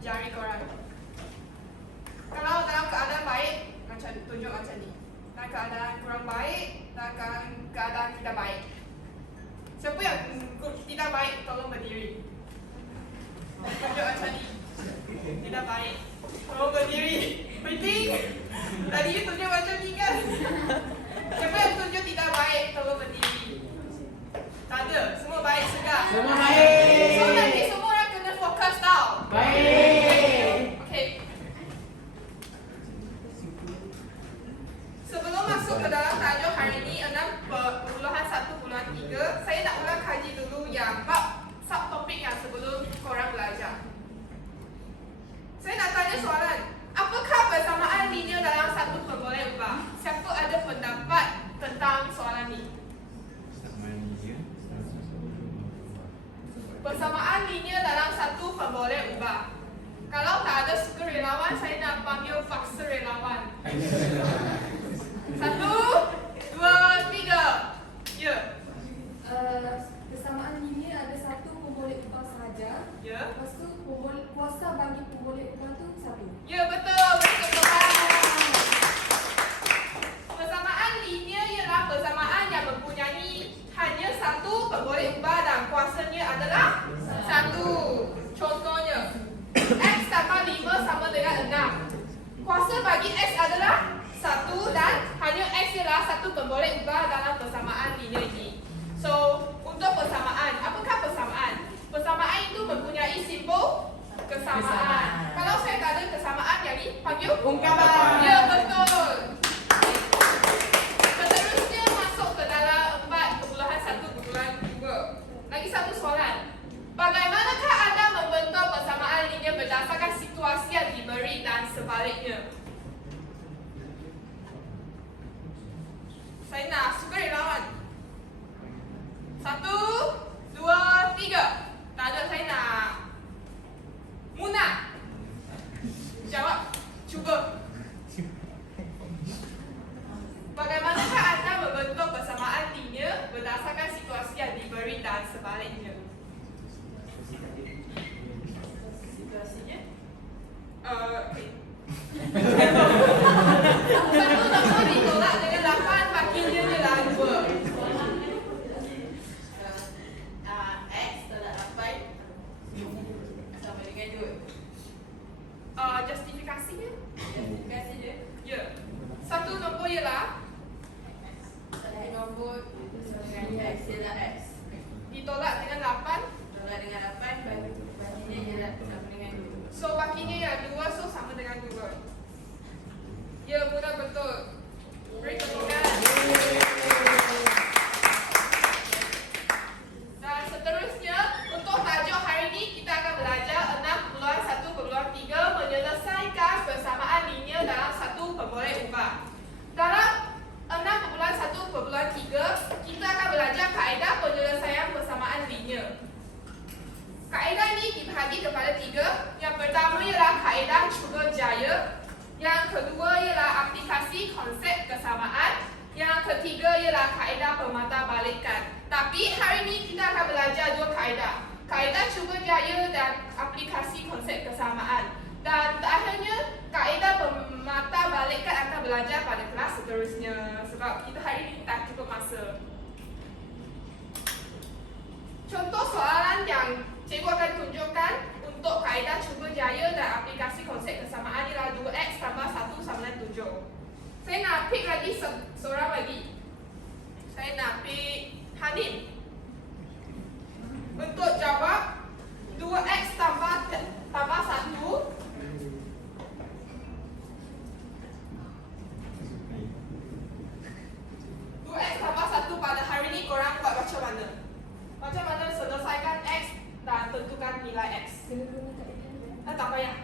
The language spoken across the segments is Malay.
jari korang. Kalau dalam keadaan baik, tunjuk macam ni. Dalam keadaan kurang baik, dalam keadaan tidak baik. Siapa yang tidak baik, tolong berdiri. Tunjuk macam ni. Tidak baik, tolong berdiri. Penting. Tadi you tunjuk macam ni kan? Siapa yang tunjuk tidak baik, tolong berdiri. Tak ada, semua baik segar. Semua baik. So nanti semua orang kena fokus tau. Baik. Okay. Sebelum masuk ke dalam tajuk hari ini 6.1.3, saya nak ulang kaji dulu yang bab subtopik yang sebelum korang belajar. Saya nak tanya soalan, apakah persamaan linear dalam satu perboleh ubah? Siapa ada pendapat tentang soalan ni? Persamaan linear dalam satu perboleh ubah. Kalau tak ada sukarelawan, saya nak panggil paksa relawan. 1, 2, 3. Ya. Persamaan linear ada satu pemboleh ubah sahaja. Ya. Lepas tu kuasa bagi pemboleh ubah tu satu. Ya, betul. Betul. Persamaan linear ialah persamaan yang mempunyai hanya satu pemboleh ubah dan kuasanya adalah satu. Contohnya, X tambah 5 sama dengan 6. Kuasa bagi X adalah 1 dan hanya X ialah satu pemboleh ubah dalam persamaan linear ini. So, untuk persamaan, apakah persamaan? Persamaan itu mempunyai simbol kesamaan. Kalau saya tak ada kesamaan, yang ni panggil Ungkapan. Ya, betul. Seterusnya masuk ke dalam 4.1.2. Lagi satu soalan. Bagaimanakah anda membentuk persamaan linear berdasarkan situasi yang diberi dan sebaliknya? Saya nak sukarelawan. 1, 2, 3. Tak ada, saya nak Munah. Jawab. Cuba. Bagaimanakah anda membentuk persamaan linear berdasarkan situasi yang diberi dan sebaliknya? Situasinya? Okay. Satu nombor ditolak dengan 8, bakinya ialah 2. X tolak 8 sama dengan 2. Justifikasinya? Justifikasi dia Ya. Satu nombor ialah satu nombor sama dengan X ialah X. ditolak dengan 8. Tolak dengan 8 baginya ialah sama dengan 2. So bakinya ialah 2, so sama dengan 2. Ya, mudah betul. Beri tepukan. Dan seterusnya, untuk tajuk hari ini kita akan belajar 6.1.3 menyelesaikan persamaan linear dalam satu perboleh ubah. Dalam 6.1.3 kita akan belajar kaedah penyelesaian persamaan linear. Kaedah ini dibahagi kepada 3. Yang pertama ialah kaedah cuba jaya. Yang kedua ialah aplikasi konsep kesamaan. Yang ketiga ialah kaedah pemata balikan. Tapi hari ini kita akan belajar 2 kaedah. Kaedah cuba jaya dan aplikasi konsep kesamaan. Dan terakhirnya, kaedah pemata balikan akan belajar pada kelas seterusnya. Sebab kita hari ini tak cukup masa. Contoh soalan yang cikgu akan tunjukkan untuk kaedah cuba jaya dan aplikasi konsep kesamaan ialah 2x tambah 1 sama dengan 7. Saya nak pick lagi seorang lagi. Saya nak pick Hanim. Untuk jawab 2x tambah 1. 2x tambah 1 pada hari ini korang buat macam mana? Macam mana selesaikan x dan tentukan nilai x? Kena guna kaedah dia. Tak payah.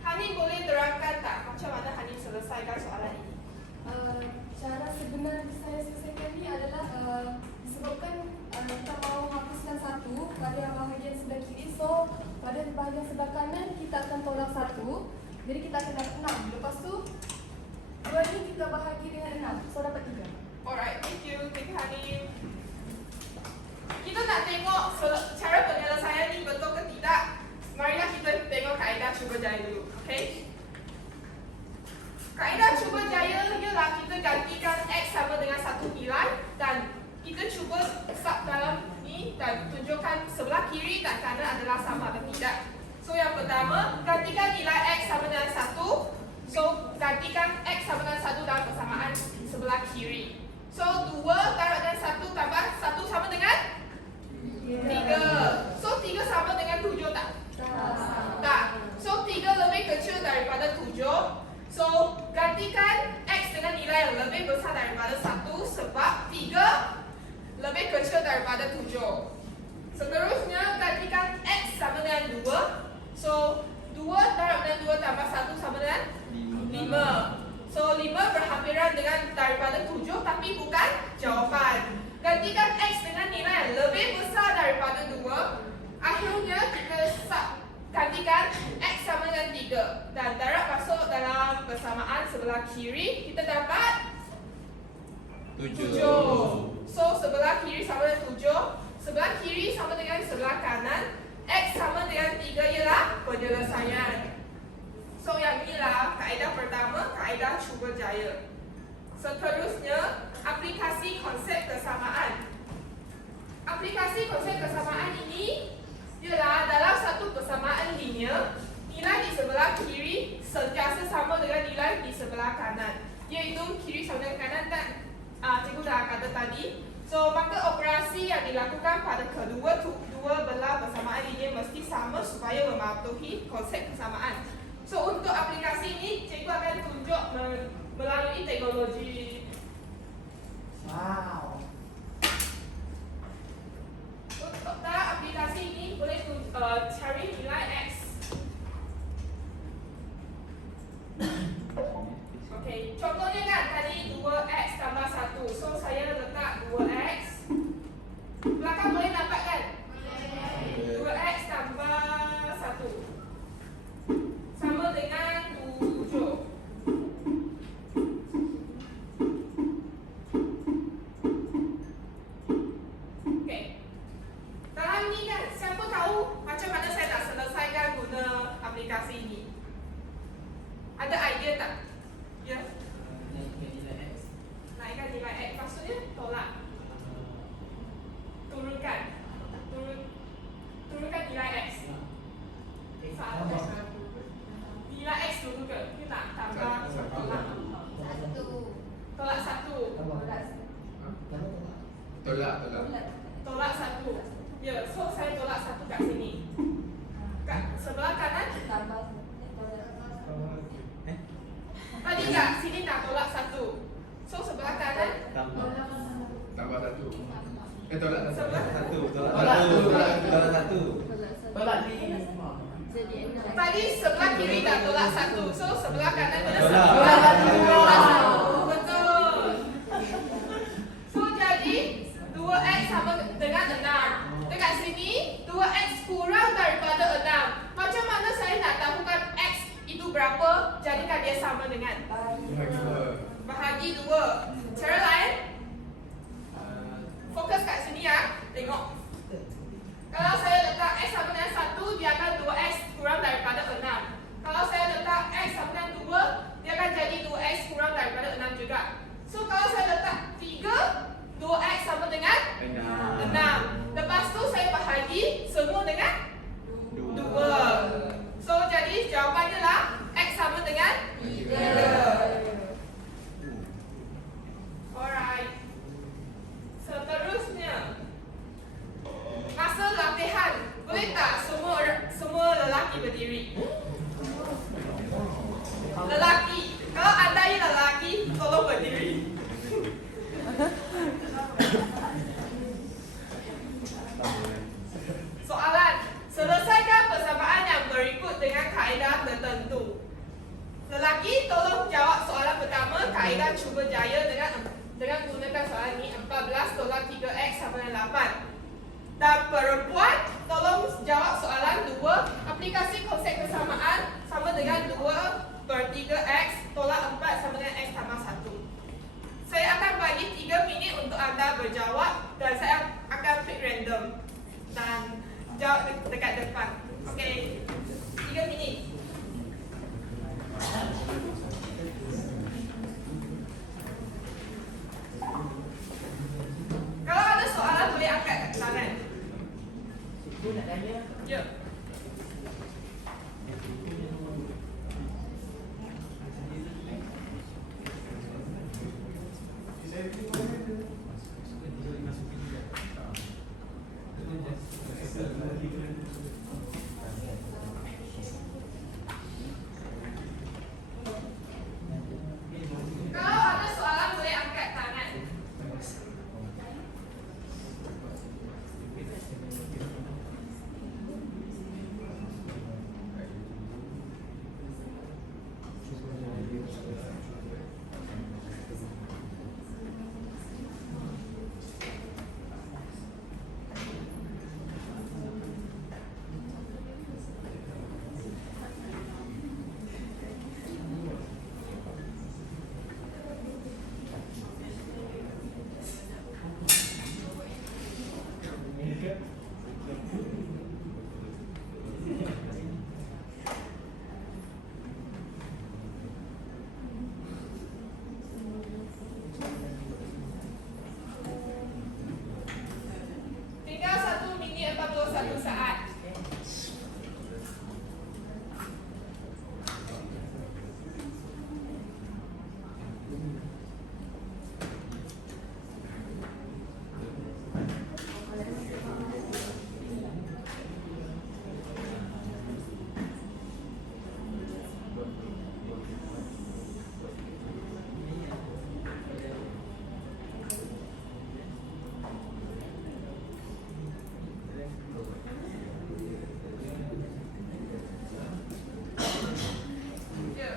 Hanim boleh terangkan tak macam mana Hanim selesaikan soalan ini? Cara sebenar saya selesaikan ni adalah disebabkan kita mahu hapuskan 1 pada bahagian sebelah kiri. So pada bahagian sebelah kanan kita akan tolak 1. Jadi kita akan dapat 6. Lepas tu 2 ni kita bahagi dengan 6. So dapat 3. Alright, thank you Hanim. Kita nak tengok cara penyelesaian ni betul ke tidak. Marilah kita tengok kaedah cuba jaya dulu. Okay? Kaedah cuba jaya ialah kita gantikan X sama dengan satu nilai dan kita cuba sub dalam ni dan tunjukkan sebelah kiri dan kanan adalah sama atau tidak. So yang pertama, gantikan nilai X sama dengan 1. So gantikan X sama dengan 1 dalam persamaan sebelah kiri. So 2 darab dengan 1 tambah 1 sama dengan 3. So 3 sama dengan 7 tak? Tak. So 3 lebih kecil daripada 7. So gantikan X dengan nilai yang lebih besar daripada 1 sebab 3 lebih kecil daripada 7. Seterusnya gantikan X sama dengan 2. So 2 darab dengan 2 tambah 1 sama dengan 5. So 5 berhampiran dengan daripada 7 tapi bukan jawapan. Gantikan X dengan nilai yang lebih besar daripada 2. Akhirnya kita gantikan X sama dengan 3 dan darab masuk dalam persamaan sebelah kiri. Kita dapat 7. So sebelah kiri sama dengan 7. Sebelah kiri sama dengan sebelah kanan. X sama dengan 3 ialah penyelesaian. So yang inilah kaedah pertama, kaedah cuba jaya. Seterusnya, aplikasi konsep kesamaan. Aplikasi konsep kesamaan ini ialah dalam satu persamaan linear, nilai di sebelah kiri sentiasa sama dengan nilai di sebelah kanan. Iaitu kiri sama dengan kanan dan cikgu dah kata tadi. So maka operasi yang dilakukan pada kedua belah persamaan linear mesti sama supaya mematuhi konsep kesamaan. So untuk aplikasi ini cikgu akan tunjuk melalui teknologi. Wow. Untuk dalam aplikasi ini boleh cari nilai X. Okey, contohnya kan tadi 2X tambah 1. So saya letak 2X. Belakang boleh nampak kan? 2X tambah 1 sama dengan 7. Okey. Dalam ni kan, siapa tahu macam mana saya nak selesaikan guna aplikasi ini? Ada idea tak? Ya? Naikkan nilai X. Maksudnya tolak. Turunkan nilai X. Nilai X dulu ke? Kita nak tambah tolak. Tolak 1. Tolak 1. Ya, so saya tolak 1 kat sini. Kat sebelah kanan tadi tak? Sini nak tolak 1. So sebelah kanan Tambah 1. Tolak sebelah Tolak 5. tadi sebelah kiri dah tolak 1. So sebelah kanan kena Tolak 1. Betul. So jadi 2X sama dengan 6. Dekat sini 2X kurang daripada 6. Macam mana saya nak tahukan X itu berapa? Jadikan dia sama dengan bahagi 2. Cara lain, fokus kat sini ya. Tengok. Kalau saya letak X sama dengan 1, dia akan 2X kurang daripada 6. Kalau saya letak X sama dengan 2, dia akan jadi 2X kurang daripada 6 juga. So kalau saya letak 3, 2X sama dengan 6. Lepas tu saya bahagi semua dengan 2. So jadi jawapannya lah X sama dengan 3. Alright. Seterusnya, masa latihan. Boleh tak semua lelaki berdiri? Lelaki. Kalau anda yang lelaki, tolong berdiri. Soalan. Selesaikan persamaan yang berikut dengan kaedah tertentu. Lelaki, tolong jawab soalan pertama, kaedah cuba jaya dengan gunakan soalan ini. 14 tolak 3X sama dengan 8. Dan perempuan, tolong jawab soalan 2. Aplikasi konsep kesamaan sama dengan 2/3X tolak 4 sama dengan X tambah 1. Saya akan bagi 3 minit berjawab dan saya akan pick random dan jawab dekat depan. Okey. 3 minit. Kalau ada soalan boleh angkat tangan. Ya. Kalau ada soalan boleh angkat tangan. Tinggal 1 minit 41 saat. Ya.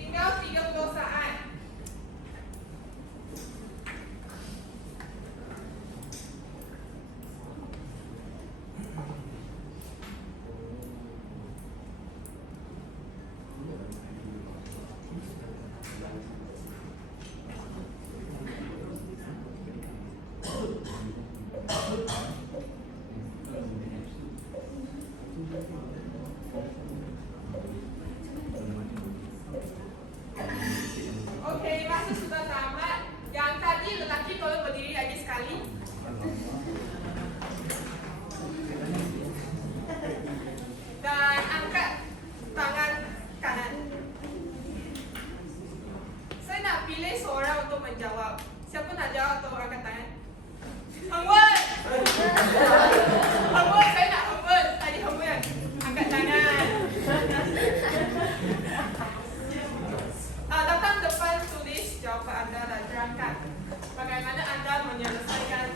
Tinggal 30 saat. Okey, masa sudah tamat. Yang tadi lelaki tolong berdiri lagi sekali. Dan angkat tangan kanan. Saya nak pilih seorang untuk menjawab. Siapa nak jawab atau angkat tangan? Hang Wen! Hang Wen, saya nak Hang Wen. Tadi Hang Wen angkat tangan. Datang depan tulis jawapan anda dan terangkan bagaimana anda menyelesaikan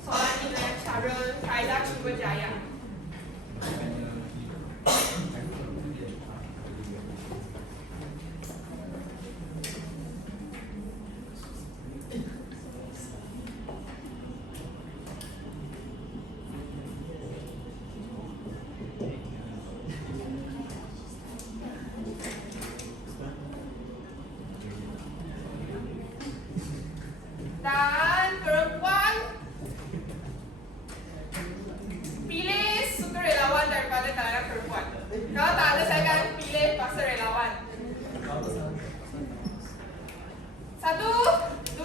soalan ini dengan cara kaedah cuba jaya. Dan perempuan pilih sukarelawan daripada kalangan perempuan. Kalau tak ada, saya akan pilih pasal relawan. 1, 2,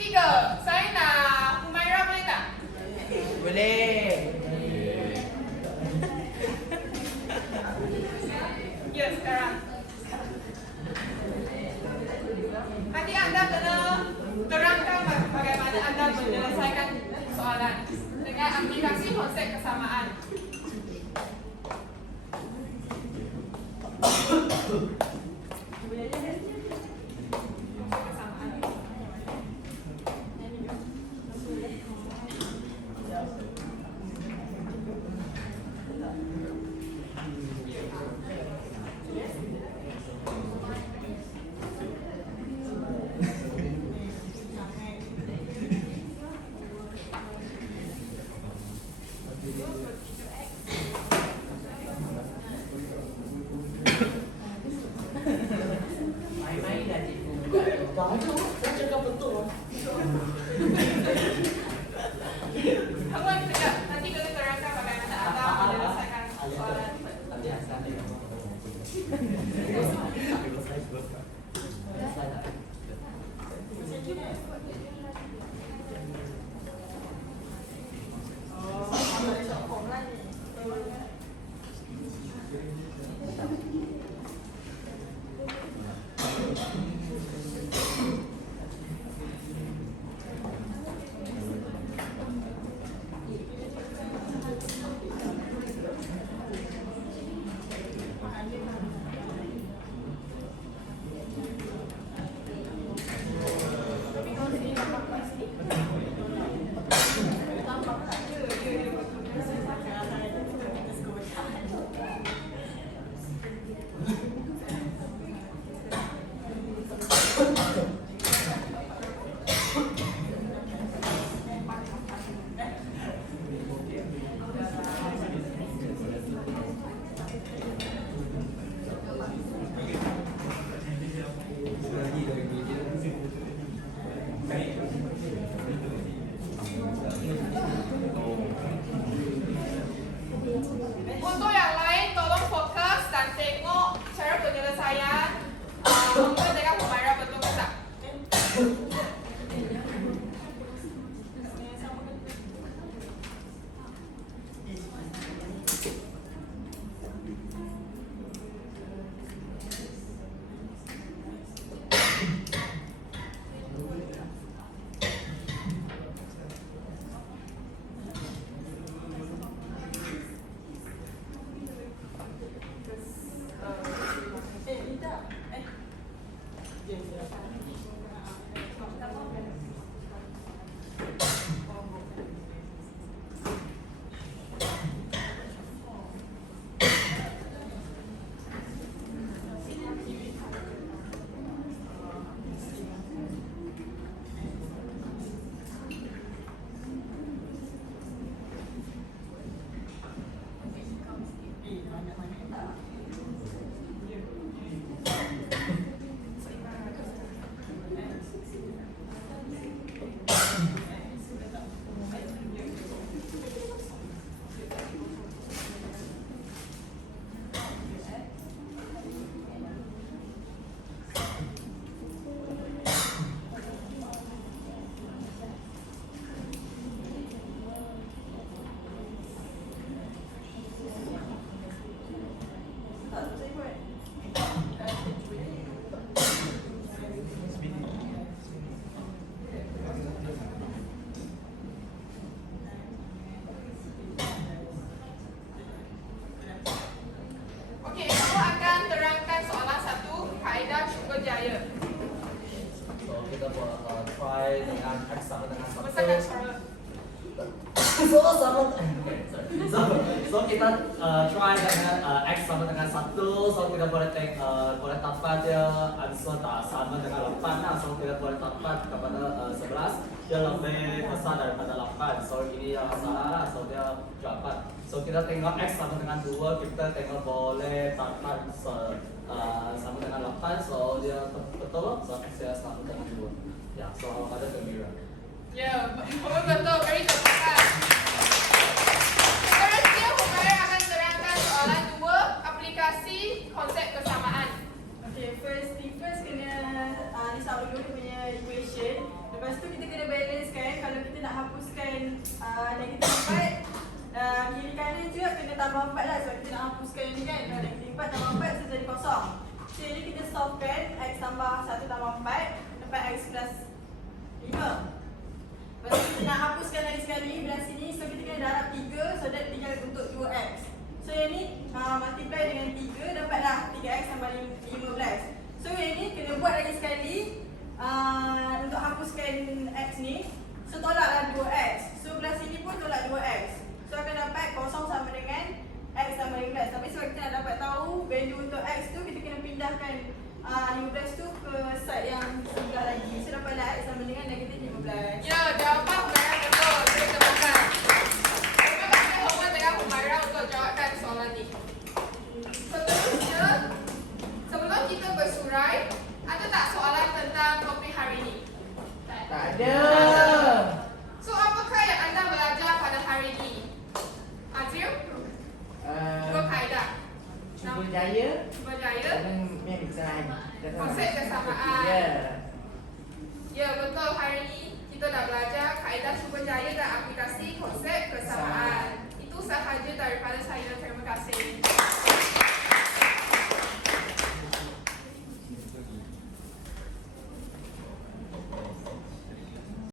3. Saya nak Humaira, boleh tak? Boleh. Ya, sekarang. Nanti anda kena terangkan bagaimana anda menyelesaikan soalan dengan aplikasi konsep kesamaan. Tak ada, saya cakap betul. Abang sekejap, nanti kita terangkan bagaimana anda menyelesaikan soalan. Nanti akan ada. Untuk yang lain, tolong fokus dan tengok cara penyelesaian. Mungkin dengan Humaira betul ke tak? Okey, kamu akan terangkan soalan satu, kaedah cukup jaya. So kita buat try dengan X sama dengan 1. Besarkan suara. So kita try dengan X sama dengan 1. So kita boleh dapat dia answer tak sama dengan 8 lah. So kita boleh dapat kepada 11 dia lebih besar daripada 8. So ini yang salah. So dia 8. So kita tengok X sama dengan 2, kita tengok boleh dapat sama dengan 8. So dia betul. So X dia sama dengan 2. Ya, so ada gembira. Ya, betul, very tepat. Seterusnya, Humaira akan terangkan soalan 2, aplikasi konsep kesamaan. Okay, first thing first kena risau dulu dia punya equation. Lepas tu kita kena balance kan. Kalau kita nak hapuskan negatif 4, kiri kanan juga kena tambah 4 lah. Sebab kita nak hapuskan yang ni kan. Kalau negatif 4 tambah 4 so jadi kosong. So ini kita solvekan X tambah 1 tambah 4 dapat X plus 5. Lepas tu kita nak hapuskan lagi sekali belah sini. So kita kena darab 3 so that tinggal untuk 2X. So yang ni multiply dengan 3 dapatlah 3X tambah 15. So yang ni kena buat lagi sekali untuk hapuskan X ni. So tolaklah 2X. So belah sini pun tolak 2X. So akan dapat kosong sama dengan X tambah 15. Tapi sebab kita nak dapat tahu value untuk X tu, kita kena pindahkan 15 tu ke side yang sebelah lagi. So dapatlah X sama dengan negatif 15. Ya, jawapan Humaira betul, very tepat. Terima kasih Homer dengan Humaira untuk jawabkan soalan ni. Seterusnya, sebelum kita bersurai, ada tak soalan tentang topik hari ini? Tak ada. So, apakah yang anda belajar pada hari ini? Azil, dua kaedah. Cuba jaya Cuba jaya, dengan yang design. konsep kesamaan. Ya. Ya, betul. Hari ini kita dah belajar kaedah cuba jaya dan aplikasi konsep kesamaan. Itu sahaja daripada saya. Terima kasih.